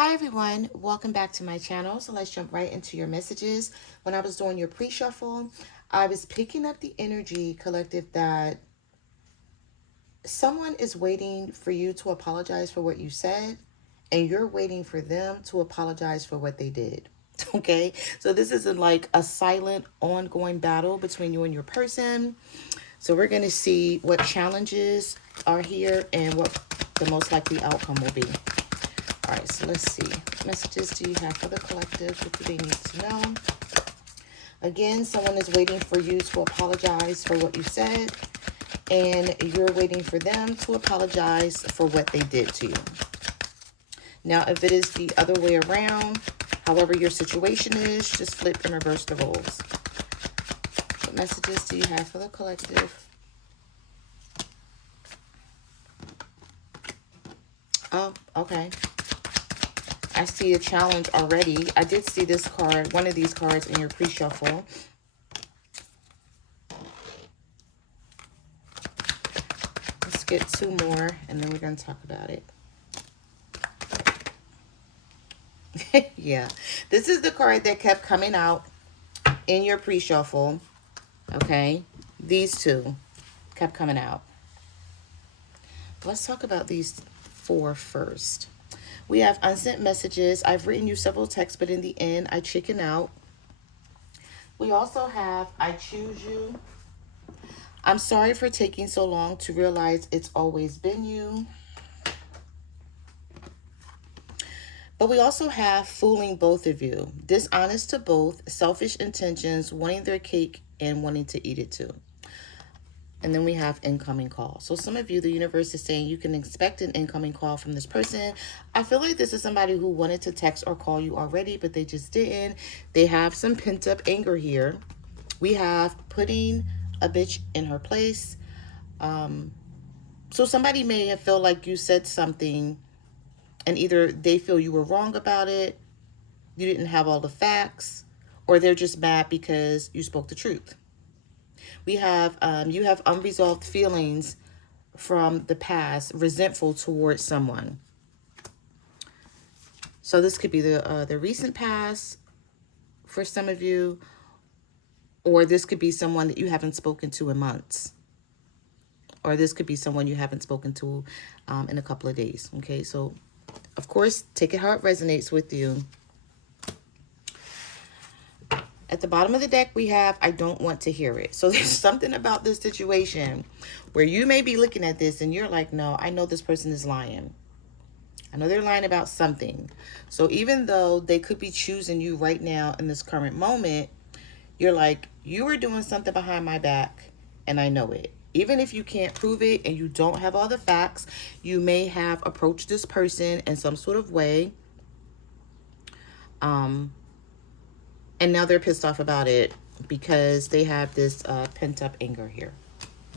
Hi everyone, welcome back to my channel. So let's jump right into your messages. When I was doing your pre-shuffle, I was picking up the energy collective that someone is waiting for you to apologize for what you said, and you're waiting for them to apologize for what they did. Okay, so this isn't like a silent ongoing battle between you and your person. So we're going to see what challenges are here and what the most likely outcome will be. All right, so let's see. What messages do you have for the collective? What do they need to know? Again, someone is waiting for you to apologize for what you said, and you're waiting for them to apologize for what they did to you. Now, if it is the other way around, however your situation is, just flip and reverse the roles. What messages do you have for the collective? Oh, okay. I see a challenge already. I did see this card, one of these cards in your pre-shuffle. Let's get two more and then we're going to talk about it. Yeah, this is the card that kept coming out in your pre-shuffle. Okay, these two kept coming out. Let's talk about these four first. We have unsent messages. I've written you several texts, but in the end, I chicken out. We also have I choose you. I'm sorry for taking so long to realize it's always been you. But we also have fooling both of you. Dishonest to both, selfish intentions, wanting their cake and wanting to eat it too. And then we have incoming call. So some of you, the universe is saying you can expect an incoming call from this person. I feel like this is somebody who wanted to text or call you already, but they just didn't. They have some pent up anger here. We have putting a bitch in her place. So somebody may have felt like you said something and either they feel you were wrong about it, you didn't have all the facts, or they're just mad because you spoke the truth. We have, you have unresolved feelings from the past, resentful towards someone. So this could be the recent past for some of you, or this could be someone that you haven't spoken to in months. Or this could be someone you haven't spoken to in a couple of days. Okay, so of course, take it how it resonates with you. At the bottom of the deck, we have, I don't want to hear it. So there's something about this situation where you may be looking at this and you're like, no, I know this person is lying. I know they're lying about something. So even though they could be choosing you right now in this current moment, you're like, you were doing something behind my back and I know it. Even if you can't prove it and you don't have all the facts, you may have approached this person in some sort of way. And now they're pissed off about it because they have this pent up anger here.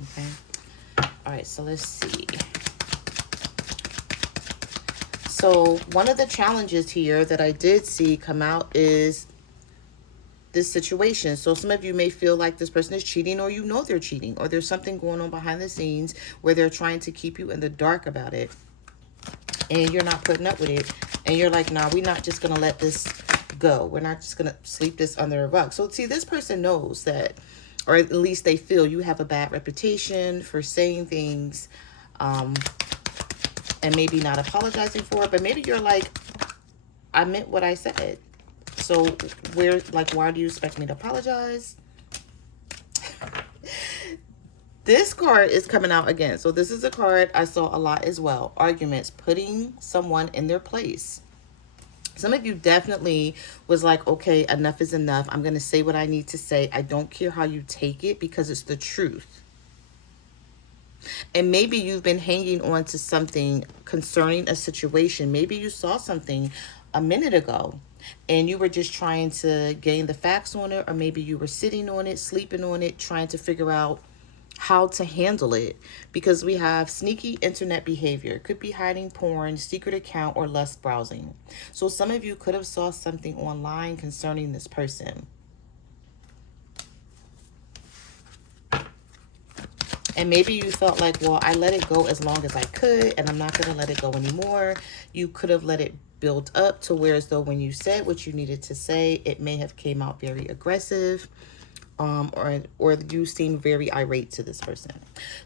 Okay. All right, so let's see. So one of the challenges here that I did see come out is this situation. So some of you may feel like this person is cheating, or you know they're cheating, or there's something going on behind the scenes where they're trying to keep you in the dark about it and you're not putting up with it, and you're like, nah, we're not just gonna let this go. We're not just gonna sweep this under a rug. So see, this person knows that, or at least they feel you have a bad reputation for saying things and maybe not apologizing for it, but maybe you're like, I meant what I said. So why do you expect me to apologize? This card is coming out again. So this is a card I saw a lot as well. Arguments, putting someone in their place. Some of you definitely was like, okay, enough is enough. I'm going to say what I need to say. I don't care how you take it because it's the truth. And maybe you've been hanging on to something concerning a situation. Maybe you saw something a minute ago and you were just trying to gain the facts on it, or maybe you were sitting on it, sleeping on it, trying to figure out how to handle it, because we have sneaky internet behavior. Could be hiding porn, secret account, or lust browsing. So some of you could have saw something online concerning this person. And maybe you felt like, well, I let it go as long as I could, and I'm not going to let it go anymore. You could have let it built up to where as though when you said what you needed to say, it may have came out very aggressive, or you seem very irate to this person.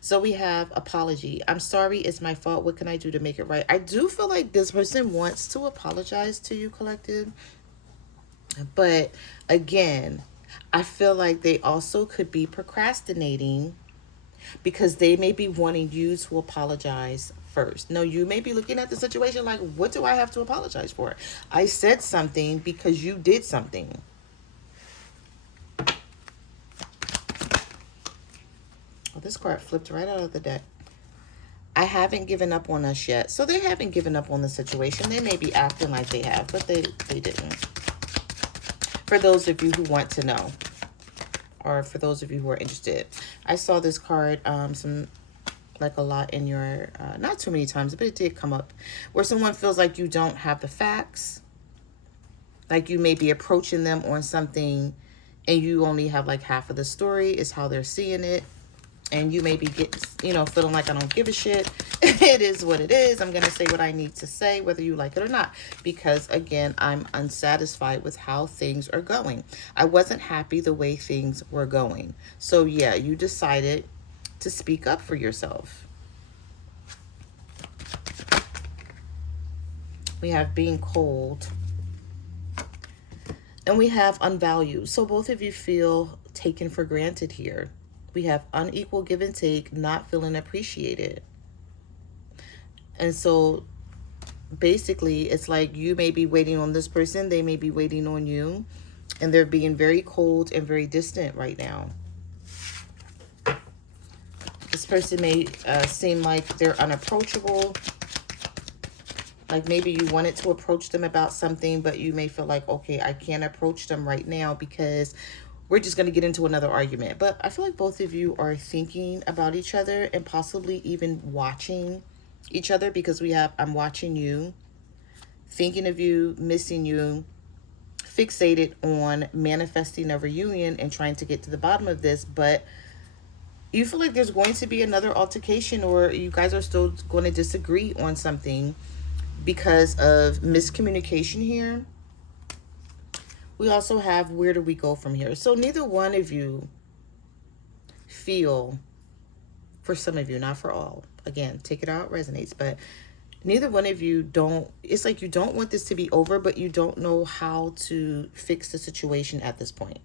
So we have apology. I'm sorry, it's my fault. What can I do to make it right? I do feel like this person wants to apologize to you, collective. But again, I feel like they also could be procrastinating because they may be wanting you to apologize first. No, you may be looking at the situation like, what do I have to apologize for? I said something because you did something. Oh, this card flipped right out of the deck. I haven't given up on us yet. So they haven't given up on the situation. They may be acting like they have, but they didn't. For those of you who want to know, or for those of you who are interested, I saw this card like a lot in your, not too many times, but it did come up, where someone feels like you don't have the facts. Like you may be approaching them on something and you only have like half of the story is how they're seeing it. And you may be feeling like I don't give a shit. It is what it is. I'm going to say what I need to say, whether you like it or not. Because, again, I'm unsatisfied with how things are going. I wasn't happy the way things were going. So, yeah, you decided to speak up for yourself. We have being cold. And we have unvalued. So both of you feel taken for granted here. We have unequal give and take, not feeling appreciated. And so basically it's like you may be waiting on this person, they may be waiting on you, and they're being very cold and very distant right now. This person may seem like they're unapproachable. Like maybe you wanted to approach them about something, but you may feel like, okay, I can't approach them right now because we're just going to get into another argument. But I feel like both of you are thinking about each other and possibly even watching each other, because we have, I'm watching you, thinking of you, missing you, fixated on manifesting a reunion and trying to get to the bottom of this. But you feel like there's going to be another altercation, or you guys are still going to disagree on something because of miscommunication here. We also have, where do we go from here? So neither one of you feel, for some of you, not for all, again, take it out, resonates, but neither one of you don't, it's like you don't want this to be over, but you don't know how to fix the situation at this point.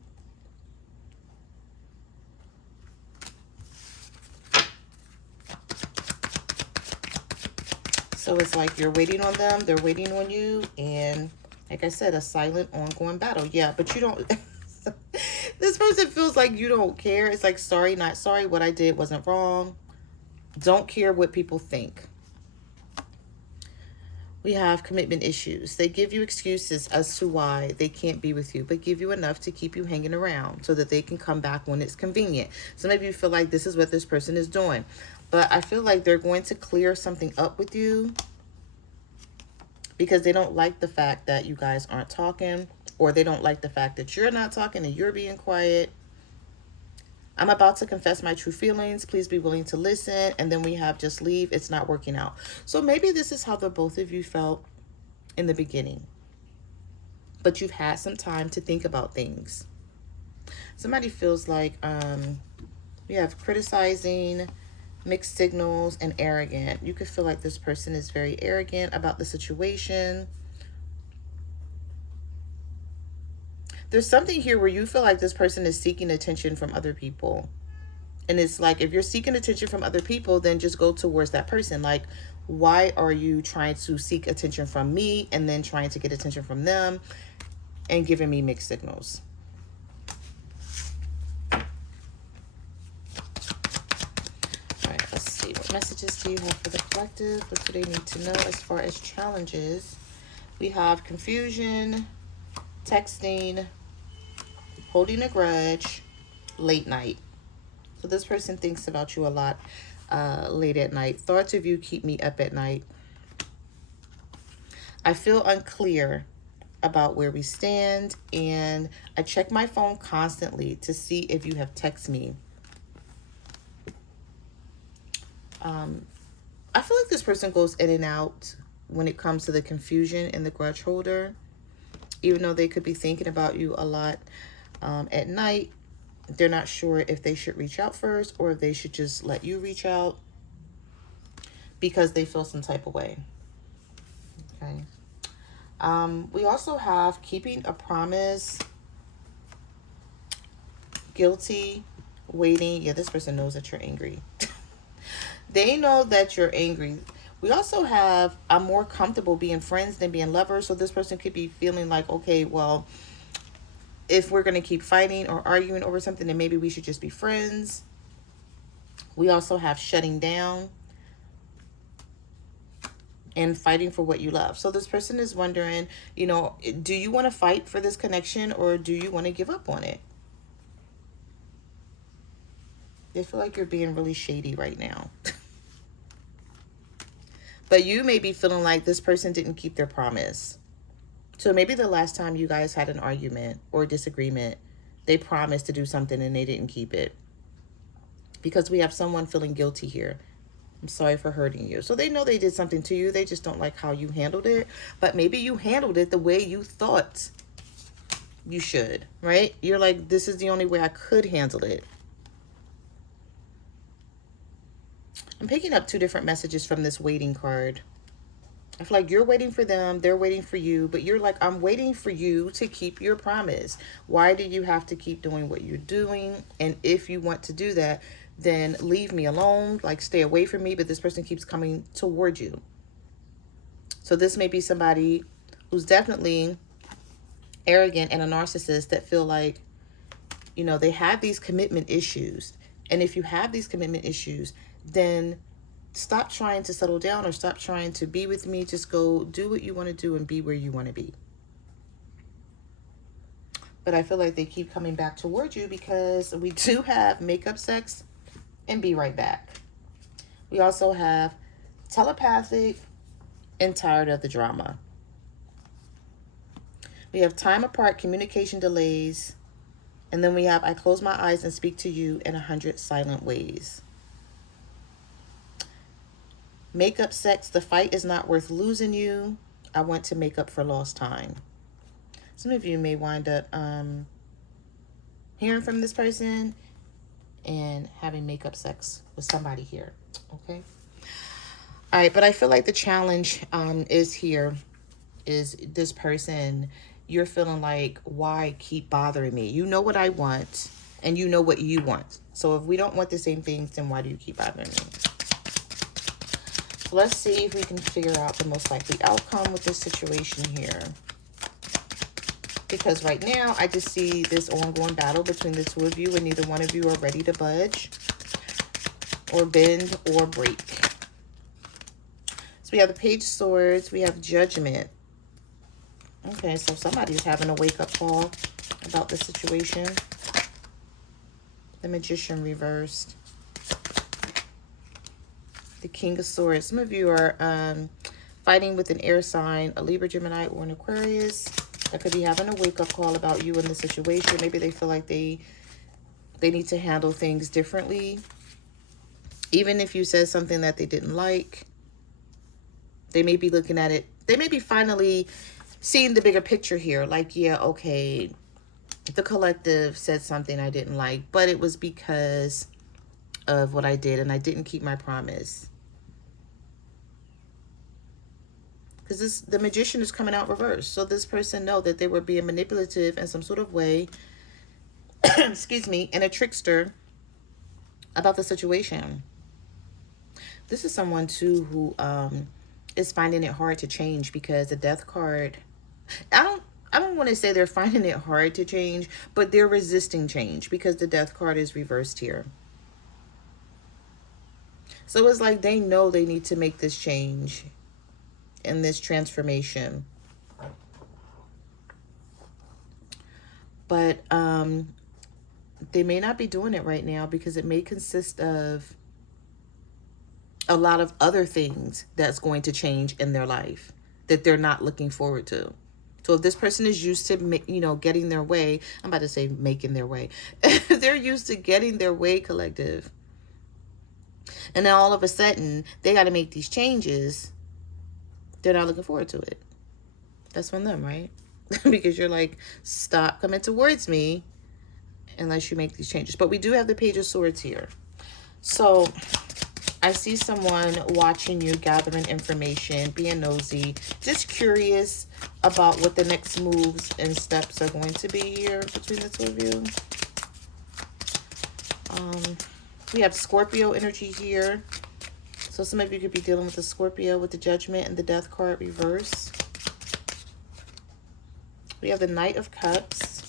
So it's like you're waiting on them, they're waiting on you, and like I said, a silent, ongoing battle. Yeah, but you don't... This person feels like you don't care. It's like, sorry, not sorry. What I did wasn't wrong. Don't care what people think. We have commitment issues. They give you excuses as to why they can't be with you, but give you enough to keep you hanging around so that they can come back when it's convenient. Some of you feel like this is what this person is doing, but I feel like they're going to clear something up with you because they don't like the fact that you guys aren't talking, or they don't like the fact that you're not talking and you're being quiet. I'm about to confess my true feelings. Please be willing to listen. And then we have just leave. It's not working out. So maybe this is how the both of you felt in the beginning, but you've had some time to think about things. Somebody feels like we have criticizing, mixed signals, and arrogant. You could feel like this person is very arrogant about the situation. There's something here where you feel like this person is seeking attention from other people. And it's like, if you're seeking attention from other people, then just go towards that person. Like, why are you trying to seek attention from me and then trying to get attention from them and giving me mixed signals? Let's see, what messages do you have for the collective? What do they need to know as far as challenges? We have confusion, texting, holding a grudge, late night. So this person thinks about you a lot late at night. Thoughts of you keep me up at night. I feel unclear about where we stand, and I check my phone constantly to see if you have texted me. I feel like this person goes in and out when it comes to the confusion and the grudge holder. Even though they could be thinking about you a lot at night, they're not sure if they should reach out first or if they should just let you reach out because they feel some type of way. Okay. We also have keeping a promise, guilty, waiting. Yeah, this person knows that you're angry. They know that you're angry. We also have, I'm more comfortable being friends than being lovers. So this person could be feeling like, okay, well, if we're going to keep fighting or arguing over something, then maybe we should just be friends. We also have shutting down and fighting for what you love. So this person is wondering, you know, do you want to fight for this connection or do you want to give up on it? They feel like you're being really shady right now. But you may be feeling like this person didn't keep their promise. So maybe the last time you guys had an argument or disagreement, they promised to do something and they didn't keep it. Because we have someone feeling guilty here. I'm sorry for hurting you. So they know they did something to you. They just don't like how you handled it. But maybe you handled it the way you thought you should, right? You're like, this is the only way I could handle it. I'm picking up two different messages from this waiting card. I feel like you're waiting for them, they're waiting for you, but you're like, I'm waiting for you to keep your promise. Why do you have to keep doing what you're doing? And if you want to do that, then leave me alone, like stay away from me, but this person keeps coming toward you. So this may be somebody who's definitely arrogant and a narcissist that feel like, you know, they have these commitment issues. And if you have these commitment issues, then stop trying to settle down or stop trying to be with me. Just go do what you want to do and be where you want to be. But I feel like they keep coming back towards you because we do have makeup sex and be right back. We also have telepathic and tired of the drama. We have time apart, communication delays. And then we have I close my eyes and speak to you in 100 silent ways. Makeup sex, the fight is not worth losing you. I want to make up for lost time. Some of you may wind up hearing from this person and having makeup sex with somebody here. Okay. All right. But I feel like the challenge is this person, you're feeling like, why keep bothering me? You know what I want and you know what you want. So if we don't want the same things, then why do you keep bothering me? So let's see if we can figure out the most likely outcome with this situation here. Because right now, I just see this ongoing battle between the two of you and neither one of you are ready to budge or bend or break. So we have the Page of Swords. We have Judgment. Okay, so somebody's having a wake-up call about the situation. The Magician reversed. The King of Swords. Some of you are fighting with an air sign, a Libra, Gemini, or an Aquarius. That could be having a wake-up call about you in the situation. Maybe they feel like they need to handle things differently. Even if you said something that they didn't like, they may be looking at it. They may be finally seeing the bigger picture here. Like, yeah, okay, the collective said something I didn't like, but it was because of what I did and I didn't keep my promise. Because the Magician is coming out reversed. So this person know that they were being manipulative in some sort of way, excuse me, and a trickster about the situation. This is someone too who is finding it hard to change because the Death card, I don't want to say they're finding it hard to change, but they're resisting change because the Death card is reversed here. So it's like they know they need to make this change and this transformation. But they may not be doing it right now because it may consist of a lot of other things that's going to change in their life that they're not looking forward to. So if this person is used to, you know, getting their way, I'm about to say making their way. They're used to getting their way, collective. And then all of a sudden, they got to make these changes. They're not looking forward to it. That's on them, right? Because you're like, stop coming towards me unless you make these changes. But we do have the Page of Swords here. So I see someone watching you, gathering information, being nosy, just curious about what the next moves and steps are going to be here between the two of you. We have Scorpio energy here. So some of you could be dealing with the Scorpio with the Judgment and the Death card reverse. We have the Knight of Cups.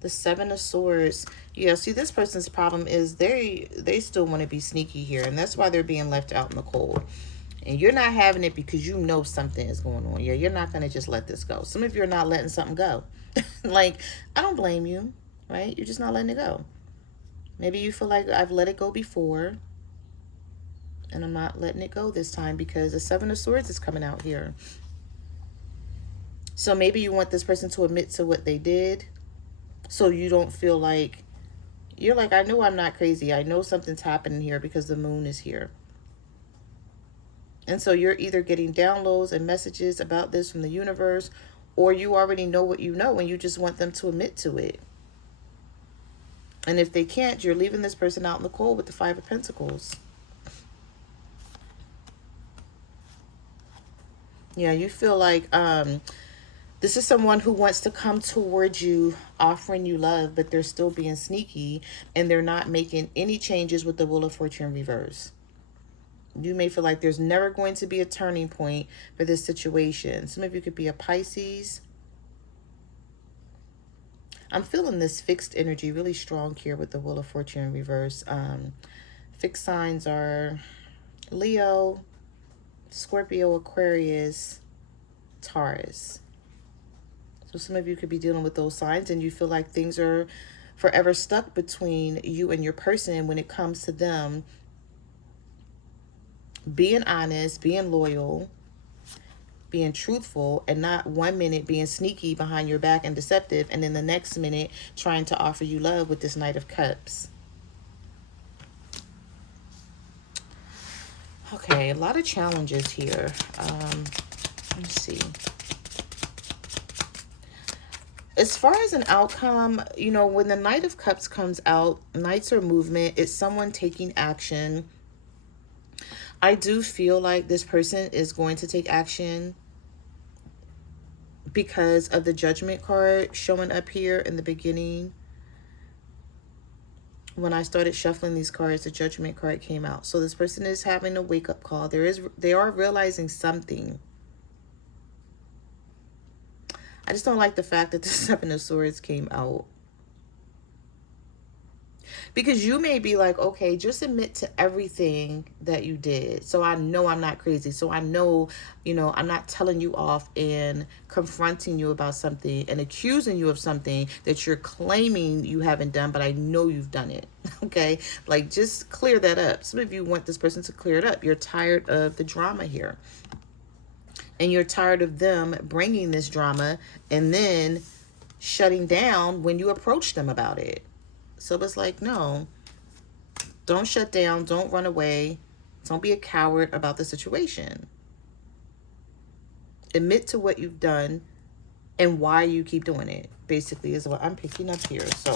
The Seven of Swords. Yeah, see, this person's problem is they still want to be sneaky here. And that's why they're being left out in the cold. And you're not having it because you know something is going on. Yeah, you're not going to just let this go. Some of you are not letting something go. Like, I don't blame you, right? You're just not letting it go. Maybe you feel like I've let it go before. And I'm not letting it go this time because the Seven of Swords is coming out here. So maybe you want this person to admit to what they did. So you don't feel like, you're like, I know I'm not crazy. I know something's happening here because the moon is here. And so you're either getting downloads and messages about this from the universe, or you already know what you know and you just want them to admit to it. And if they can't, you're leaving this person out in the cold with the Five of Pentacles. Yeah, you feel like this is someone who wants to come towards you, offering you love, but they're still being sneaky and they're not making any changes with the Wheel of Fortune reverse. You may feel like there's never going to be a turning point for this situation. Some of you could be a Pisces. I'm feeling this fixed energy really strong here with the Wheel of Fortune reverse. Fixed signs are Leo, Scorpio, Aquarius, Taurus. So some of you could be dealing with those signs and you feel like things are forever stuck between you and your person when it comes to them being honest, being loyal, being truthful, and not 1 minute being sneaky behind your back and deceptive, and then the next minute trying to offer you love with this Knight of Cups. Okay, a lot of challenges here. Let's see. As far as an outcome, you know, when the Knight of Cups comes out, Knights are movement. It's someone taking action. I do feel like this person is going to take action because of the Judgment card showing up here in the beginning. When I started shuffling these cards, the Judgment card came out. So this person is having a wake-up call. They are realizing something. I just don't like the fact that the Seven of Swords came out. Because you may be like, okay, just admit to everything that you did. So I know I'm not crazy. So I know, you know, I'm not telling you off and confronting you about something and accusing you of something that you're claiming you haven't done, but I know you've done it. Okay? Like, just clear that up. Some of you want this person to clear it up. You're tired of the drama here. And you're tired of them bringing this drama and then shutting down when you approach them about it. So it's like, no, don't shut down. Don't run away. Don't be a coward about the situation. Admit to what you've done and why you keep doing it, basically, is what I'm picking up here. So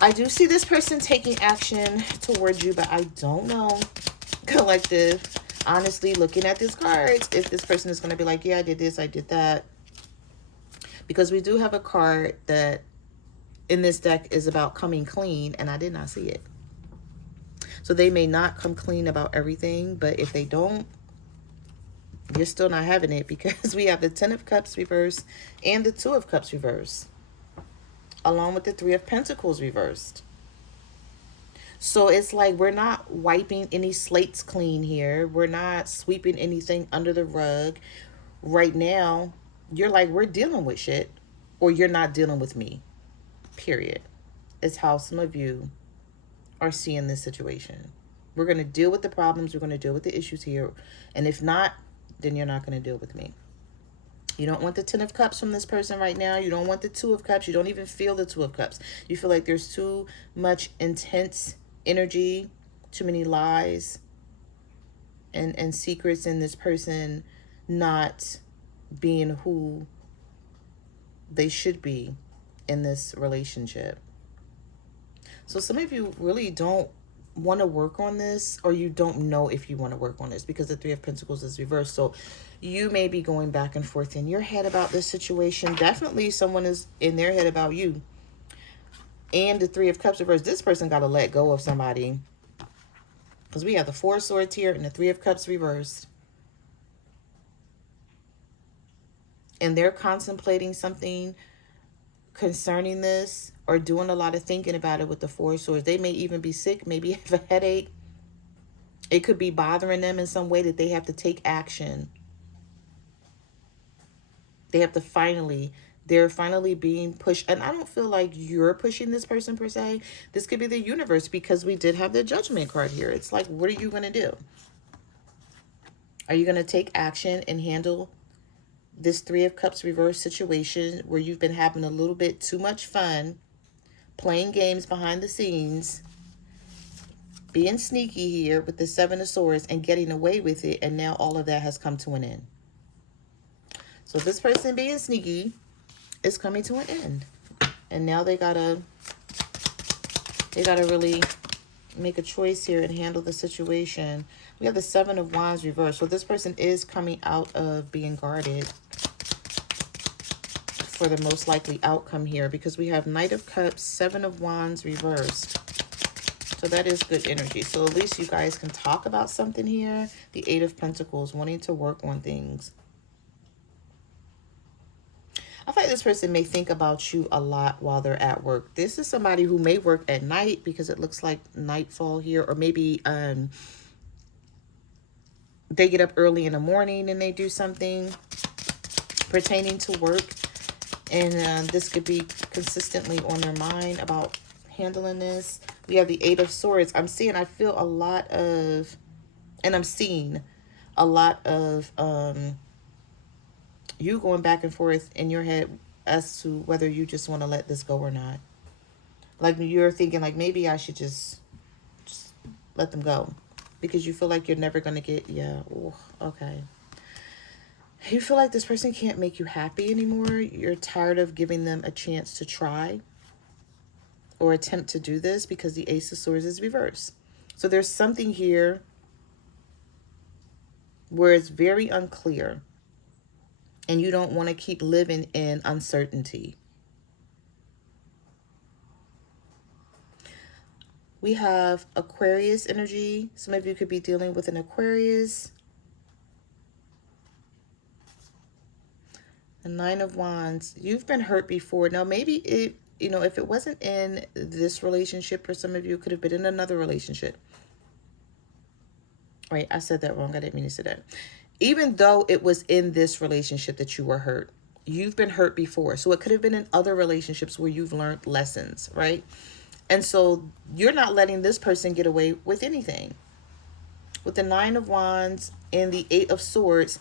I do see this person taking action towards you, but I don't know, collective. Honestly, looking at these cards, if this person is going to be like, yeah, I did this, I did that. Because we do have a card that in this deck is about coming clean, and I did not see it. So they may not come clean about everything, but if they don't, you're still not having it, because we have the Ten of Cups reversed and the Two of Cups reversed, along with the Three of Pentacles reversed. So it's like we're not wiping any slates clean here. We're not sweeping anything under the rug. Right now, you're like, we're dealing with shit, or you're not dealing with me. Period. It's how some of you are seeing this situation. We're going to deal with the problems. We're going to deal with the issues here. And if not, then you're not going to deal with me. You don't want the Ten of Cups from this person right now. You don't want the Two of Cups. You don't even feel the Two of Cups. You feel like there's too much intense energy, too many lies. and secrets in this person not being who they should be in this relationship. So some of you really don't want to work on this, or you don't know if you want to work on this because the Three of Pentacles is reversed. So you may be going back and forth in your head about this situation. Definitely someone is in their head about you. And the Three of Cups reversed. This person got to let go of somebody, because we have the Four of Swords here and the Three of Cups reversed. And they're contemplating something concerning this, or doing a lot of thinking about it with the Four of Swords. They may even be sick, maybe have a headache. It could be bothering them in some way that they have to take action. They have to they're finally being pushed. And I don't feel like you're pushing this person per se. This could be the universe, because we did have the Judgment card here. It's like, what are you going to do? Are you going to take action and handle this Three of Cups reverse situation where you've been having a little bit too much fun, playing games behind the scenes, being sneaky here with the Seven of Swords and getting away with it, and now all of that has come to an end? So this person being sneaky is coming to an end. And now they gotta really make a choice here and handle the situation. We have the Seven of Wands reversed. So this person is coming out of being guarded for the most likely outcome here, because we have Knight of Cups, Seven of Wands reversed. So that is good energy. So at least you guys can talk about something here. The Eight of Pentacles, wanting to work on things. I feel like this person may think about you a lot while they're at work. This is somebody who may work at night, because it looks like nightfall here. Or maybe they get up early in the morning and they do something pertaining to work. And this could be consistently on their mind about handling this. We have the Eight of Swords. I'm seeing a lot of you going back and forth in your head as to whether you just want to let this go or not. Like you're thinking like, maybe I should just let them go, because you feel like you're never going to get, okay. You feel like this person can't make you happy anymore. You're tired of giving them a chance to try or attempt to do this, because the Ace of Swords is reversed. So there's something here where it's very unclear, and you don't want to keep living in uncertainty. We have Aquarius energy. Some of you could be dealing with an Aquarius. The Nine of Wands. You've been hurt before. Now, maybe if it wasn't in this relationship, for some of you, it could have been in another relationship. Right, I said that wrong. I didn't mean to say that. Even though it was in this relationship that you were hurt, you've been hurt before. So it could have been in other relationships where you've learned lessons, right? And so you're not letting this person get away with anything. With the Nine of Wands and the Eight of Swords,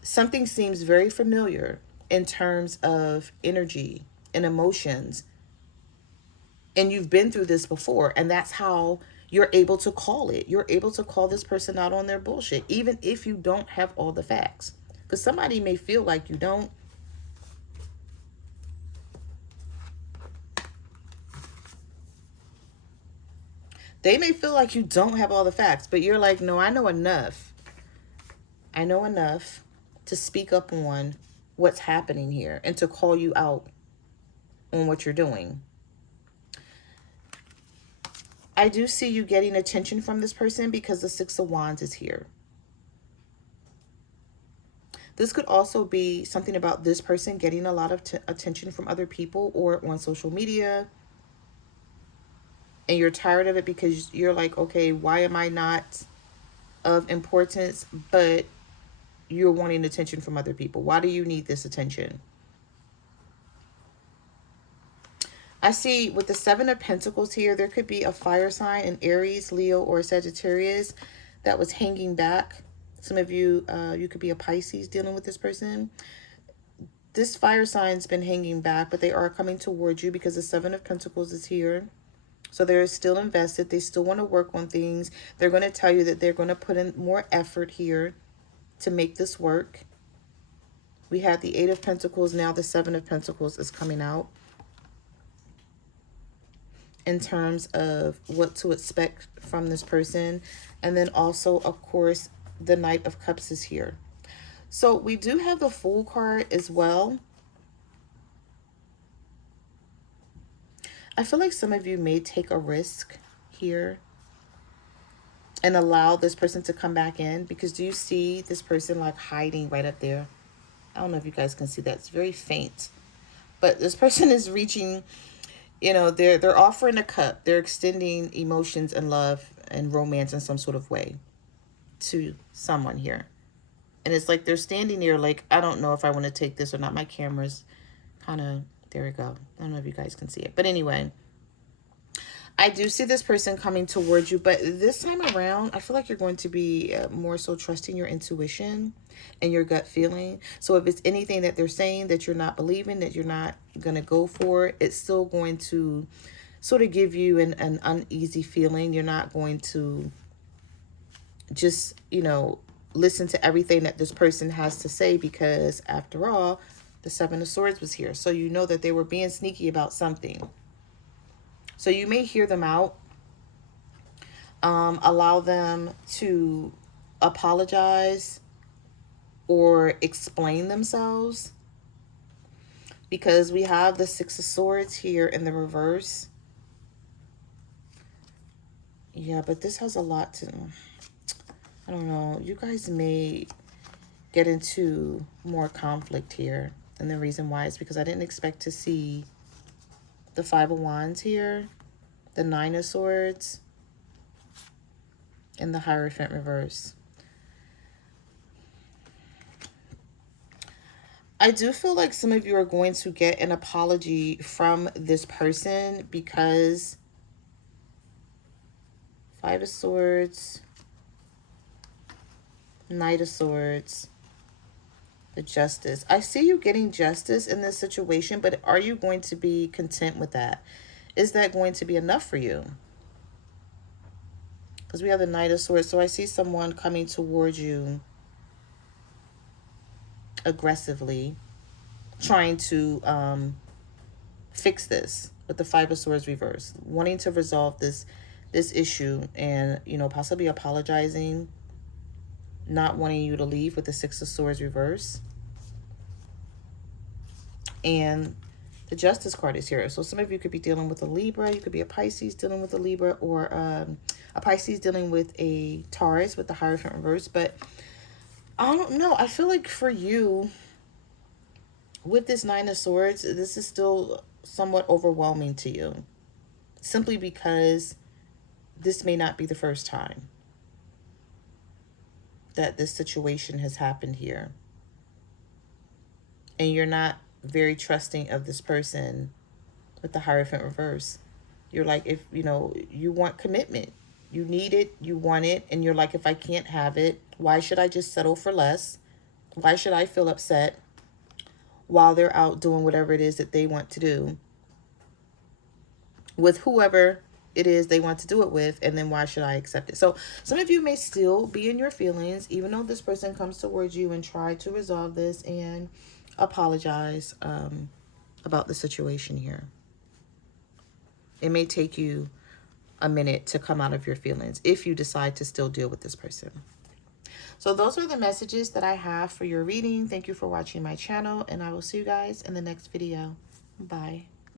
something seems very familiar in terms of energy and emotions. And you've been through this before, and that's how you're able to call it. You're able to call this person out on their bullshit, even if you don't have all the facts. Because somebody may feel like you don't. They may feel like you don't have all the facts, but you're like, no, I know enough. I know enough to speak up on what's happening here and to call you out on what you're doing. I do see you getting attention from this person, because the Six of Wands is here. This could also be something about this person getting a lot of attention from other people or on social media. And you're tired of it, because you're like, okay, why am I not of importance? But you're wanting attention from other people. Why do you need this attention? I see with the Seven of Pentacles here, there could be a fire sign, an Aries, Leo, or Sagittarius that was hanging back. Some of you, you could be a Pisces dealing with this person. This fire sign's been hanging back, but they are coming towards you, because the Seven of Pentacles is here. So they're still invested. They still want to work on things. They're going to tell you that they're going to put in more effort here to make this work. We had the Eight of Pentacles. Now the Seven of Pentacles is coming out in terms of what to expect from this person. And then also, of course, the Knight of Cups is here. So we do have the Fool card as well. I feel like some of you may take a risk here and allow this person to come back in, because do you see this person like hiding right up there? I don't know if you guys can see that. It's very faint. But this person is reaching, you know, they're offering a cup. They're extending emotions and love and romance in some sort of way to someone here. And it's like they're standing there like, I don't know if I want to take this or not. My camera's kind of, there we go. I don't know if you guys can see it. But anyway, I do see this person coming towards you. But this time around, I feel like you're going to be more so trusting your intuition and your gut feeling. So if it's anything that they're saying that you're not believing, that you're not going to go for, it's still going to sort of give you an uneasy feeling. You're not going to just, you know, listen to everything that this person has to say, because after all, the Seven of Swords was here. So you know that they were being sneaky about something. So you may hear them out. Allow them to apologize or explain themselves, because we have the Six of Swords here in the reverse. Yeah, but this has a lot to, I don't know, you guys may get into more conflict here. And the reason why is because I didn't expect to see the Five of Wands here, the Nine of Swords, and the Hierophant reverse. I do feel like some of you are going to get an apology from this person, because Five of Swords, Knight of Swords, the Justice. I see you getting justice in this situation, but are you going to be content with that? Is that going to be enough for you? Because we have the Knight of Swords. So I see someone coming towards you aggressively, trying to fix this with the Five of Swords reverse, wanting to resolve this issue, and, you know, possibly apologizing, not wanting you to leave with the Six of Swords reverse. And the Justice card is here. So some of you could be dealing with a Libra. You could be a Pisces dealing with a Libra, or a Pisces dealing with a Taurus with the Hierophant reverse. But I don't know. I feel like for you, with this Nine of Swords, this is still somewhat overwhelming to you, simply because this may not be the first time that this situation has happened here. And you're not very trusting of this person with the Hierophant reverse. You're like, if, you know, you want commitment. You need it, you want it, and you're like, if I can't have it, why should I just settle for less? Why should I feel upset while they're out doing whatever it is that they want to do with whoever it is they want to do it with, and then why should I accept it? So some of you may still be in your feelings, even though this person comes towards you and try to resolve this and apologize about the situation here. It may take you a minute to come out of your feelings if you decide to still deal with this person. So those are the messages that I have for your reading. Thank you for watching my channel, and I will see you guys in the next video. Bye.